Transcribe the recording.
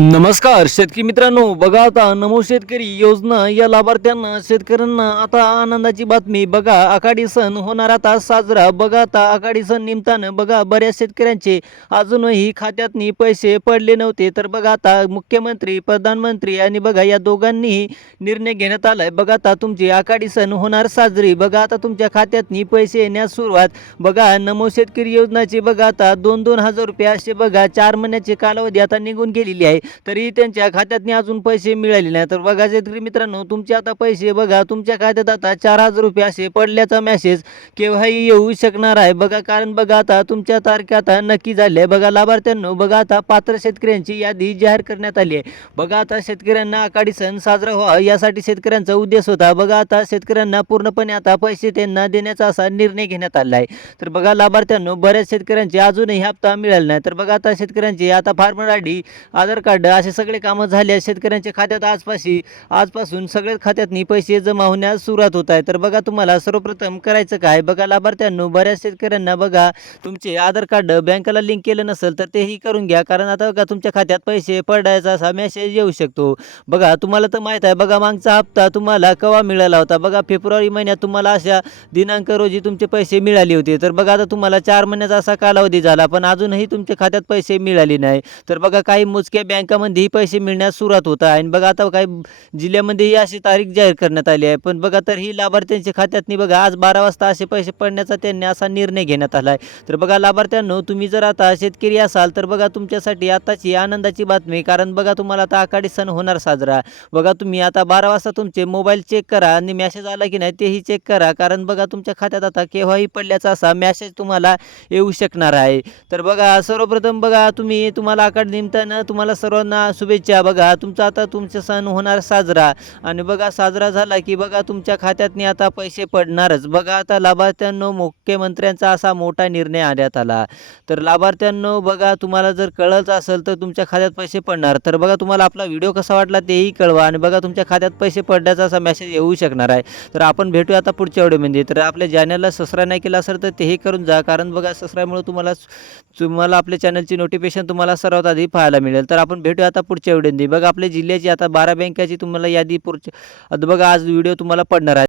नमस्कार शेतकरी मित्रांनो. बघा आता नमो शेतकरी योजना या लाभार्थ्यांना शेतकऱ्यांना आता आनंदाची बातमी. बघा आखाडी सण होणार आता साजरा. बघा आता आखाडी सण निमित्तानं बघा बऱ्याच शेतकऱ्यांचे अजूनही खात्यातनी पैसे पडले नव्हते. तर बघा आता मुख्यमंत्री प्रधानमंत्री आणि बघा या दोघांनीही निर्णय घेण्यात आलाय. बघा आता तुमची आखाडी सण होणार साजरी. बघा आता तुमच्या खात्यातनी पैसे येण्यास सुरुवात. बघा नमो शेतकरी योजनाची बघा आता दोन दोन हजार रुपये असे बघा चार महिन्याची कालावधी आता निघून गेलेली आहे. तरी त्यांच्या खात्यातनी अजून पैसे मिळाले नाही. तर बघा शेतकरी मित्रांनो तुमचे आता पैसे बघा तुमच्या खात्यात आता चार हजार रुपये असे पडल्याचा मेसेज केव्हाही येऊ शकणार आहे. बघा कारण बघा आता तुमच्या तारखा आता नक्की झाल्या आहे बघा लाभार्थ्यांनो बघा आता पात्र शेतकऱ्यांची यादी जाहीर करण्यात आली आहे. बघा आता शेतकऱ्यांना आकाडी सण साजरा व्हावा यासाठी शेतकऱ्यांचा उद्देश होता. बघा आता शेतकऱ्यांना पूर्णपणे आता पैसे त्यांना देण्याचा असा निर्णय घेण्यात आला आहे. तर बघा लाभार्थ्यांनो बऱ्याच शेतकऱ्यांचे अजूनही हप्ता मिळाला नाही. तर बघा आता शेतकऱ्यांचे आता farmer I D Aadhaar card असे सगळे कामं झाले शेतकऱ्यांच्या खात्यात आजपाशी. आजपासून सगळ्याच खात्यातनी पैसे जमा होण्यास सुरुवात होत आहे. तर बघा तुम्हाला सर्वप्रथम करायचं काय? बघा लाभार्थ्यांनो बऱ्याच शेतकऱ्यांना बघा तुमचे आधार कार्ड बँकेला लिंक केलं नसेल तर तेही करून घ्या. कारण आता बघा तुमच्या खात्यात पैसे पडायचा असा मेसेज येऊ शकतो. बघा तुम्हाला तर माहीत आहे बघा मागचा हप्ता तुम्हाला केव्हा मिळाला होता? बघा फेब्रुवारी महिन्यात तुम्हाला अशा दिनांक रोजी तुमचे पैसे मिळाले होते. तर बघा आता तुम्हाला चार महिन्याचा असा कालावधी झाला पण अजूनही तुमच्या खात्यात पैसे मिळाले नाही. तर बघा काही मोजक्या बँकामध्येही पैसे मिळण्यास सुरुवात होत आहे. आणि बघा आता काही जिल्ह्यामध्येही अशी तारीख जाहीर करण्यात आली आहे. पण बघा तर ही लाभार्थ्यांच्या खात्यातनी बघा आज बारा वाजता असे पैसे पडण्याचा त्यांनी असा निर्णय घेण्यात आला आहे. तर बघा लाभार्थ्यांनो तुम्ही जर आता शेतकरी असाल तर बघा तुमच्यासाठी आताची आनंदाची बातमी कारण बघा तुम्हाला आता आखाडी सण होणार साजरा. बघा तुम्ही आता बारा वाजता तुमचे मोबाईल चेक करा. आणि मॅसेज आला की नाही तेही चेक करा. कारण बघा तुमच्या खात्यात आता केव्हाही पडल्याचा असा मॅसेज तुम्हाला येऊ शकणार आहे. तर बघा सर्वप्रथम बघा तुम्ही तुम्हाला आखाड निमित्तानं तुम्हाला सर्वांना शुभेच्छा. बघा तुमचा आता तुमचा सण होणार साजरा. आणि बघा साजरा झाला की बघा तुमच्या खात्यातनी आता पैसे पडणारच. बघा आता लाभार्थ्यांनो मुख्यमंत्र्यांचा असा मोठा निर्णय आणण्यात आला. तर लाभार्थ्यांनो बघा तुम्हाला जर कळत असेल तर तुमच्या खात्यात पैसे पडणार. तर बघा तुम्हाला आपला व्हिडिओ कसा वाटला तेही कळवा. आणि बघा तुमच्या खात्यात पैसे पडण्याचा असा मेसेज येऊ शकणार आहे. तर आपण भेटूया आता पुढच्या व्हिडिओमध्ये तर आपल्या चॅनलला सबस्क्राईब नाही केला असेल तर तेही करून जा. कारण बघा सबस्क्राईबमुळे तुम्हाला तुम्हाला आपल्या चॅनलची नोटिफिकेशन तुम्हाला सर्वात आधी पाहायला मिळेल. तर आपण भेटूया आता पुढच्या व्हिडिओमध्ये बघा आपल्या जिल्ह्याची आता बारा बँकाची तुम्हाला यादी पुढच्या बघा आज व्हिडिओ तुम्हाला पडणार आहे.